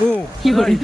Oh, Yun.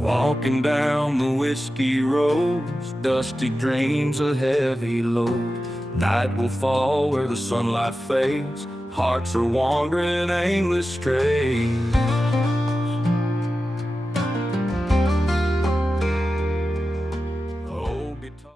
Walking down the whiskey roads, dusty dreams, a heavy load. Night will fall where the sunlight fades. Hearts are wandering aimless strays. Oh, guitar.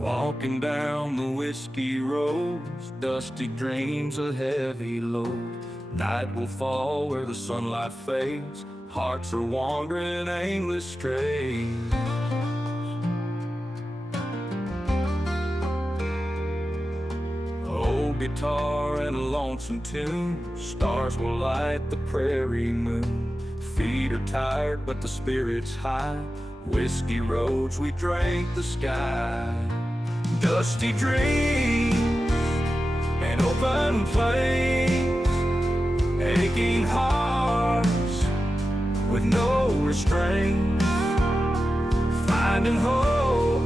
Walking down the whiskey roads, dusty dreams, a heavy load. Night will fall where the sunlight fades. Hearts are wandering aimless strays. Old guitar and a lonesome tune, stars will light the prairie moon. Feet are tired but the spirit's high. Whiskey roads, we drank the sky. Dusty dreams and open plains, aching hearts with no restraint. Finding hope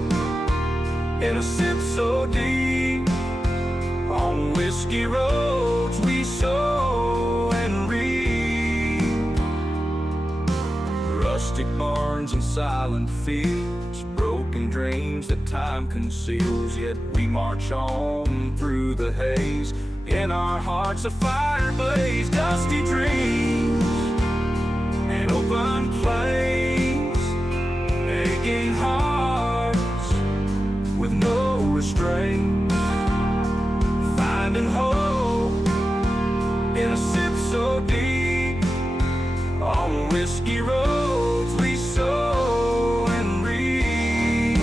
in a sip so deep. On whiskey roads we sow and reap. Rustic barns and silent fields, broken dreams that time conceals. Yet we march on through the haze, in our hearts a fire blaze. Dusty dreams and open plains, aching hearts with no restraint. Finding hope in a sip so deep. On whiskey roads we sow and reap.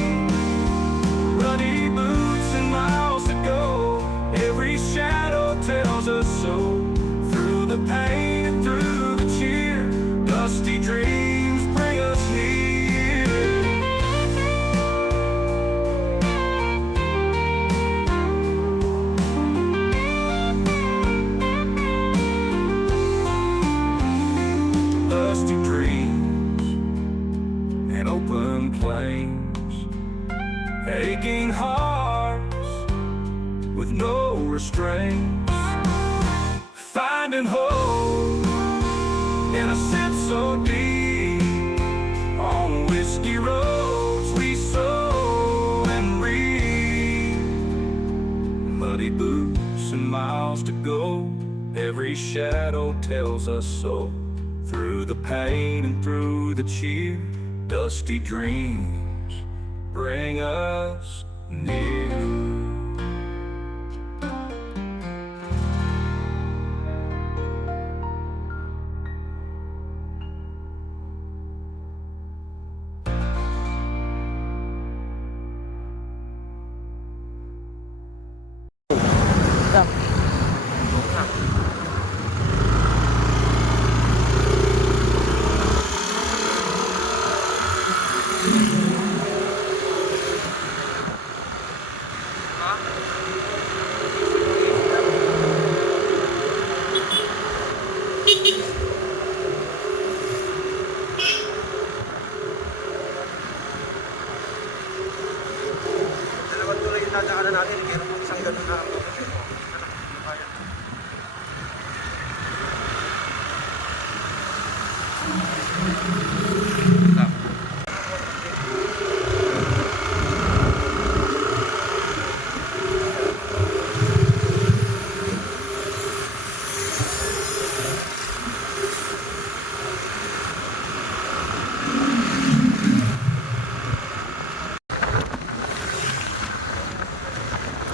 Ruddy boots and miles to go, every shadow tells us so. Through the pain and through the cheer, dusty dreams bring us near. Dusty dreams and open plains, aching hearts with no restraint. Finding hope in a sip so deep. On whiskey roads we sow and reap. Muddy boots and miles to go, every shadow tells us so. Through the pain and through the cheer, dusty dreams bring us near.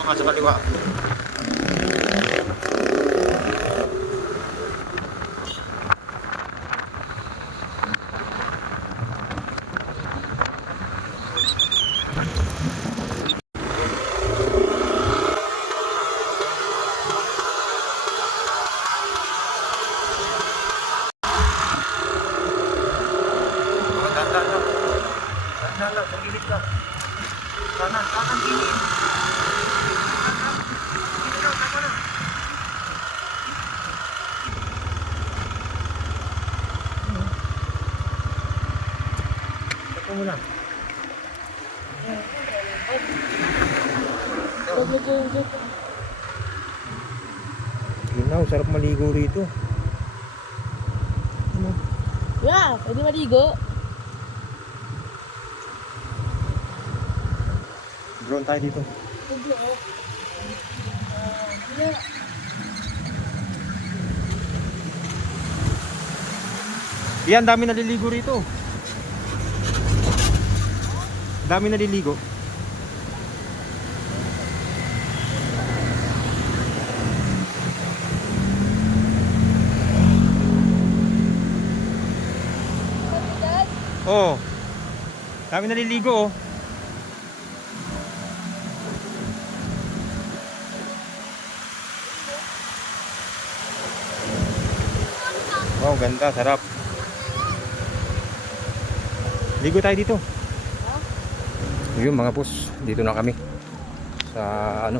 Baka sa kaliwa. Dahan-dahan lang, sa gilid ka. Kanan, gilid. Ito muna. Ginaw, sarap maligo rito. Yeah, pwede maligo. Drone tayo dito. Yan, dami naliligo rito. Dami naliligo. Oh. Dami naliligo oh. Wow, ganda, sarap. Ligo tayo dito. Yun mga boss, dito na kami. Sa ano?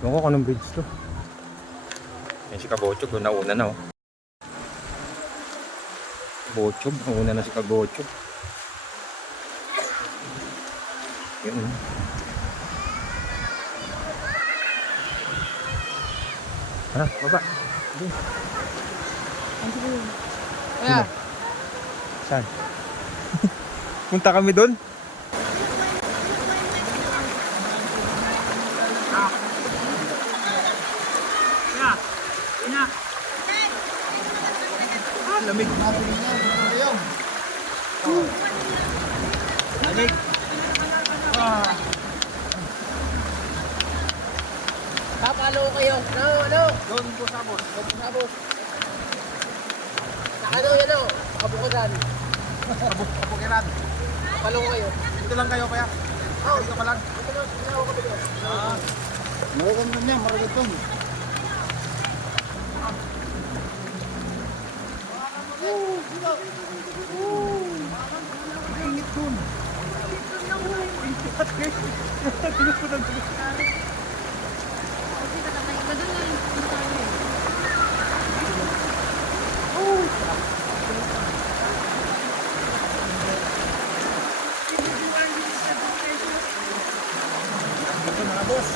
Ewan ko kung anong bridge to. Yan si Kabochog, nauna na oh. Bochog, nauna na si Kabochog. Yun. Tara, baba. Doon. Yeah. Saan? Punta kami doon? Lamig. Lamig. Papalo kayo. No. Doon po sabos. Tapos. Ano yan o? Kabukasan. Kabukiran. Papalo kayo. Dito lang kayo kaya? Dito ka lang. Ito ako dito. Meron na niya, maragitong. Init dun. Ito mga boss.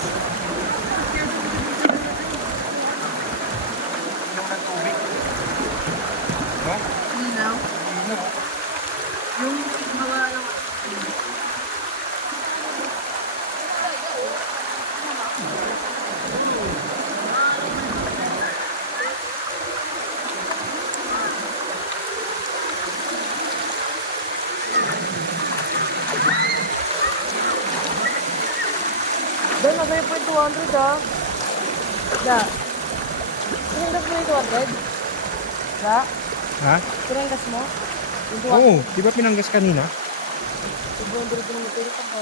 Yung ng tubig. No? Linaw. No. Yung mga Doon, nagaya po yung 200 ah. Da. Pinanggas mo yung 200? Da? Ha? Pinanggas mo? Yung 200? Oo, di ba pinanggas kanina? Yung 200 yung matulog ka pa.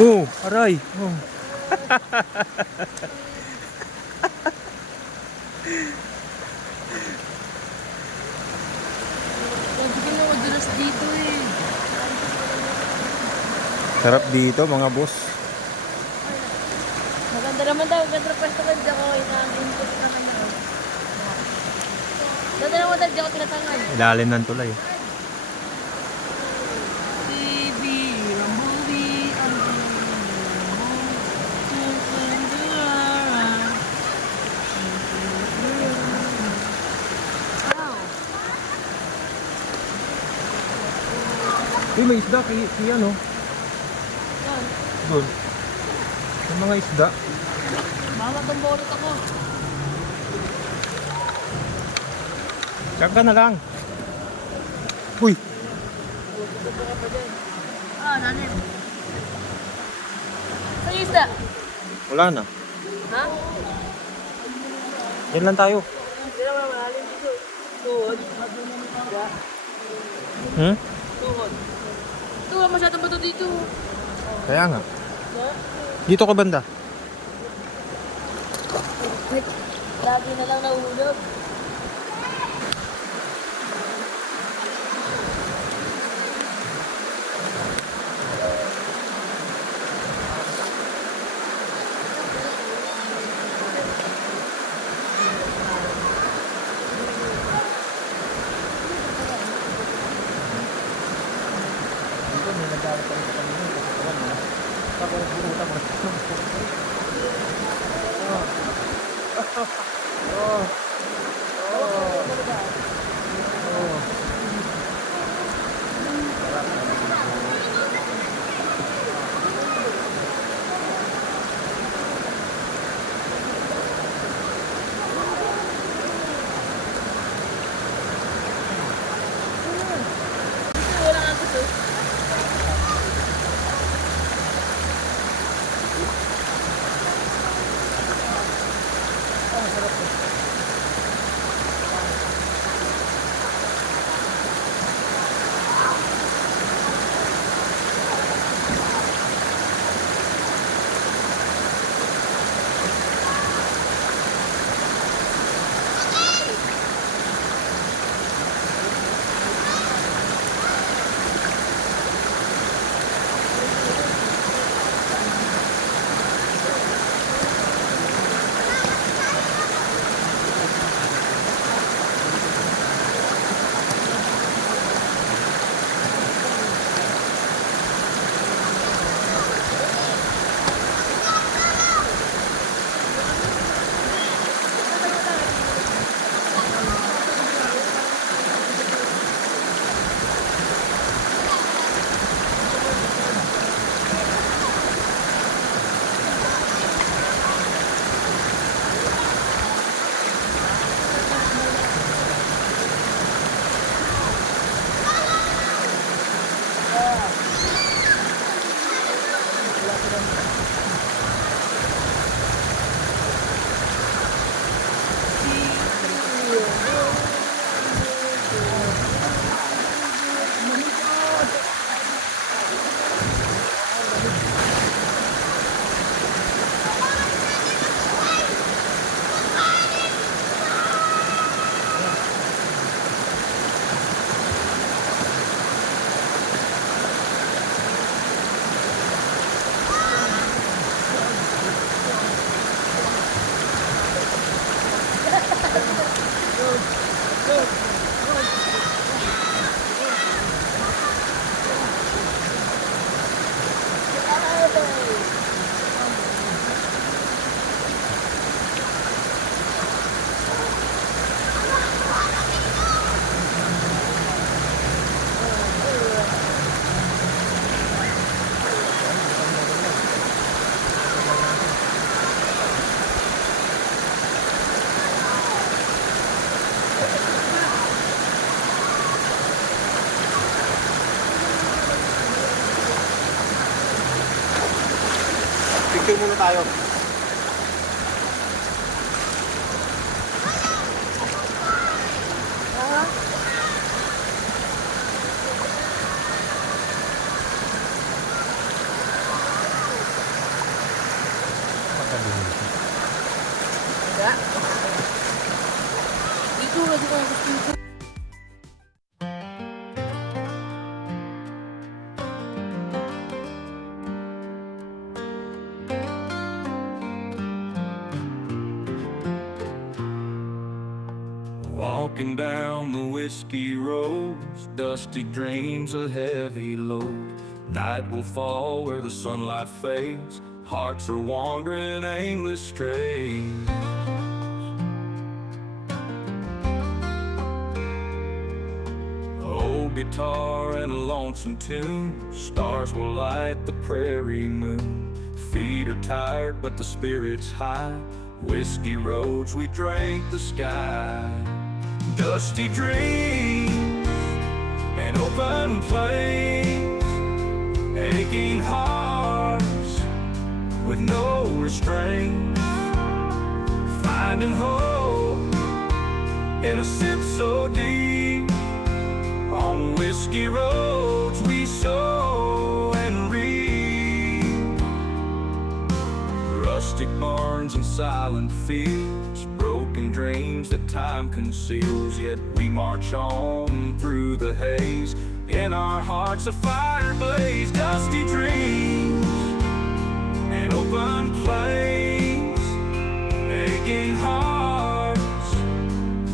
Oo, aray. Oh. Hindi na madulas dito eh. Sarap dito mga boss. Maganda naman daw. Maganda pwesto ko. Hindi ako ina-input naman na. Maganda naman daw. Hindi ako tinatangan. Ilalim ng tulay. TV, Rambuvi, Uy, may isda si ano. Yan. Doon. May mga isda. Mamatumbo ulit ako. Diyan ka na lang. Uy, Ah, nanin. Saan yung isda? wala na. Ha? Yan lang tayo. Hindi naman malalim dito. Tuhod. Hmm? Tuhod. Tuhod, masyadong bato dito. Kaya nga. Ha? Dito ka banda. Lagi na lang nahulog. Wala nga gusto. Picture muna tayo. Enggak. Itu lagi mau ke Walking down the whiskey roads, dusty dreams, a heavy load. Night will fall where the sunlight fades. Hearts are wandering aimless strays. Oh, guitar and a lonesome tune. Stars will light the prairie moon. Feet are tired, but the spirit's high. Whiskey roads, we drank the sky. Dusty dreams and open plains. Aching hearts with no restraint. Finding hope in a sip so deep. On whiskey roads we sow and reap. Rustic barns and silent fields, broken dreams that time conceals. Yet we march on through the haze, in our hearts a fire blaze. Dusty dreams and open plains, aching hearts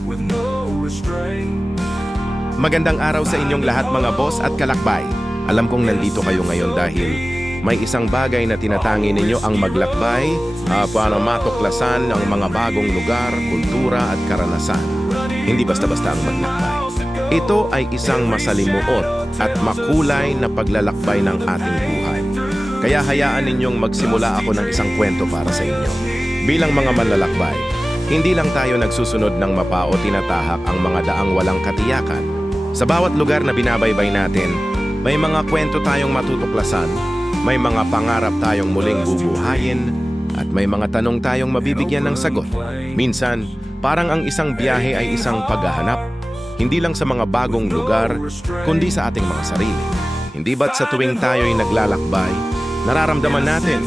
with no restraint. Magandang araw sa inyong lahat mga boss at kalakbay. Alam kong nandito kayo ngayon dahil may isang bagay na tinatangi ninyo ang maglakbay para matuklasan ang mga bagong lugar, kultura at karanasan. Hindi basta-basta ang maglakbay. Ito ay isang masalimuot at makulay na paglalakbay ng ating buhay. Kaya hayaan ninyong magsimula ako ng isang kwento para sa inyo. Bilang mga manlalakbay, hindi lang tayo nagsusunod ng mapa o tinatahak ang mga daang walang katiyakan. Sa bawat lugar na binabaybay natin, may mga kwento tayong matutuklasan, may mga pangarap tayong muling bubuhayin, at may mga tanong tayong mabibigyan ng sagot. Minsan, parang ang isang biyahe ay isang paghahanap, hindi lang sa mga bagong lugar, kundi sa ating mga sarili. Hindi ba't sa tuwing tayo'y naglalakbay, nararamdaman natin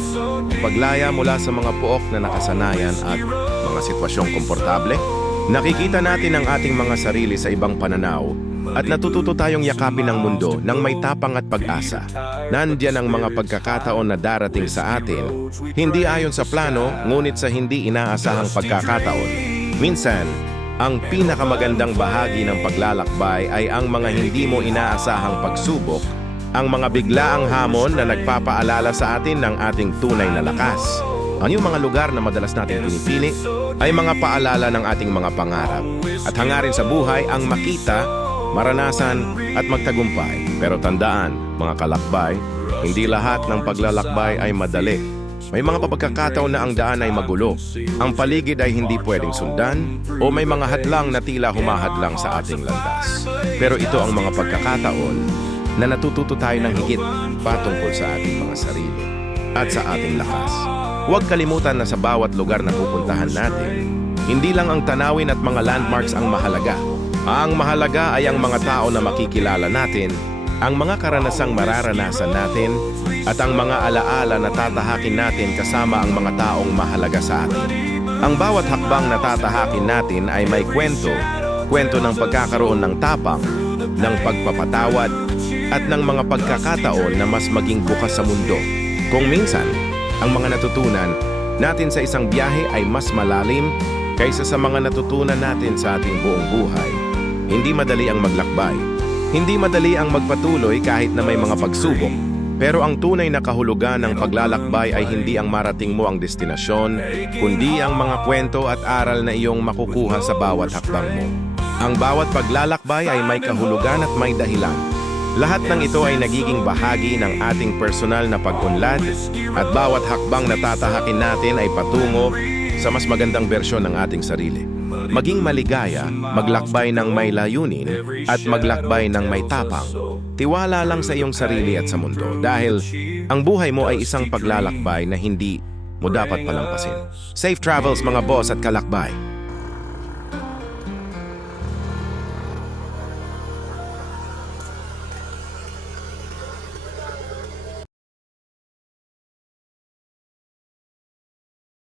ang paglaya mula sa mga puok na nakasanayan at mga sitwasyong komportable? Nakikita natin ang ating mga sarili sa ibang pananaw at natututo tayong yakapin ang mundo ng may tapang at pag-asa. Nandiyan ang mga pagkakataon na darating sa atin, hindi ayon sa plano, ngunit sa hindi inaasahang pagkakataon. Minsan, ang pinakamagandang bahagi ng paglalakbay ay ang mga hindi mo inaasahang pagsubok, ang mga biglaang hamon na nagpapaalala sa atin ng ating tunay na lakas. Ang yung mga lugar na madalas natin pinipili ay mga paalala ng ating mga pangarap. At hangarin sa buhay ang makita, maranasan at magtagumpay. Pero tandaan, mga kalakbay, hindi lahat ng paglalakbay ay madali. May mga pagkakataon na ang daan ay magulo, ang paligid ay hindi pwedeng sundan, o may mga hadlang na tila humahadlang sa ating landas. Pero ito ang mga pagkakataon na natututo tayo ng higit patungkol sa ating mga sarili at sa ating lakas. Huwag kalimutan na sa bawat lugar na pupuntahan natin, hindi lang ang tanawin at mga landmarks ang mahalaga. Ang mahalaga ay ang mga tao na makikilala natin, ang mga karanasang mararanasan natin, at ang mga alaala na tatahakin natin kasama ang mga taong mahalaga sa atin. Ang bawat hakbang na tatahakin natin ay may kwento ng pagkakaroon ng tapang, ng pagpapatawad, at ng mga pagkakataon na mas maging bukas sa mundo. Kung minsan, ang mga natutunan natin sa isang biyahe ay mas malalim kaysa sa mga natutunan natin sa ating buong buhay. Hindi madali ang maglakbay. Hindi madali ang magpatuloy kahit na may mga pagsubok. Pero ang tunay na kahulugan ng paglalakbay ay hindi ang marating mo ang destinasyon, kundi ang mga kwento at aral na iyong makukuha sa bawat hakbang mo. Ang bawat paglalakbay ay may kahulugan at may dahilan. Lahat ng ito ay nagiging bahagi ng ating personal na pag-unlad at bawat hakbang na tatahakin natin ay patungo sa mas magandang bersyon ng ating sarili. Maging maligaya, maglakbay ng may layunin, at maglakbay ng may tapang. Tiwala lang sa iyong sarili at sa mundo dahil ang buhay mo ay isang paglalakbay na hindi mo dapat palampasin. Safe travels mga boss at kalakbay!